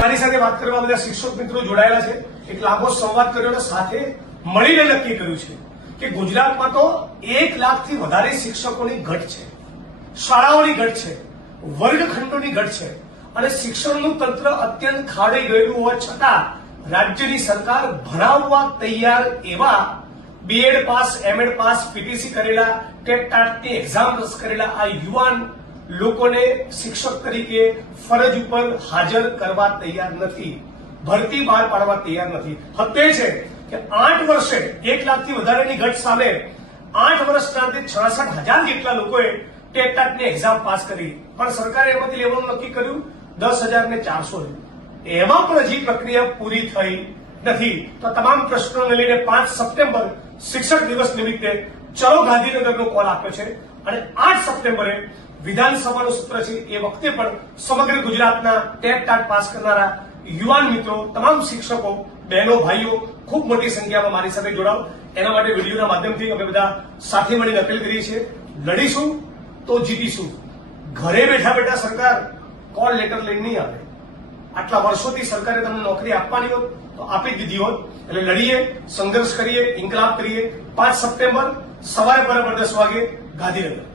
મારી સાથે વાત કરવા બધા શિક્ષક મિત્રો જોડાયેલા છે. એક લાંબો સંવાદ કર્યો અને સાથે મળીને નક્કી કર્યું છે કે ગુજરાતમાં તો 1 લાખથી વધારે શિક્ષકોની ઘટ છે, શાળાઓની ઘટ છે, વર્ગખંડોની ઘટ છે અને શિક્ષણનું તંત્ર અત્યંત ખાડાઈ ગયેલું હોવા છતાં રાજ્યની સરકાર ભણાવવા તૈયાર એવા BEd pass, MEd pass, PTC કરેલા, ટેટ ટાટની એક્ઝામ પાસ કરેલા આ યુવાન લોકોને શિક્ષક તરીકે ફરજ ઉપર હાજર કરવા તૈયાર નથી, ભરતી બહાર પાડવા તૈયાર નથી. હત્ય છે કે 8 વર્ષે 1 લાખથી વધારેની ઘટ સામે 8 વર્ષના અંતે 66,000 જેટલા લોકોએ ટેટ ટાટની એક્ઝામ પાસ કરી, પણ સરકારે એમાંથી લેવાનું નક્કી કર્યું 10,400. એમાં પણ હજી પ્રક્રિયા પૂરી થઈ નથી. તો તમામ પ્રશ્નોને લઈને 5 સપ્ટેમ્બર શિક્ષક દિવસ નિમિત્તે ચલો ગાંધીનગરનો કોલ આપ્યો છે અને 8 સપ્ટેમ્બરે વિધાનસભાનું સત્ર છે. એ વખતે પણ સમગ્ર ગુજરાતના ટેટ ટાટ પાસ કરનારા યુવાન મિત્રો, તમામ શિક્ષકો, બહેનો, ભાઈઓ ખૂબ મોટી સંખ્યામાં મારી સાથે જોડાવ. એના માટે વિડીયોના માધ્યમથી અમે બધા સાથે મળીને અપીલ કરીએ છીએ. લડીશું તો જીતીશું. ઘરે બેઠા બેઠા સરકાર કોલ લેટર લઈને નહીં આવે. આટલા વર્ષોથી સરકારે તમને નોકરી આપવાની હોત તો આપી દીધી હોત. એટલે લડીએ, સંઘર્ષ કરીએ, ઇન્કલાબ કરીએ. 5 સપ્ટેમ્બર સવારે બરાબર 10 વાગે ગાંધીનગર.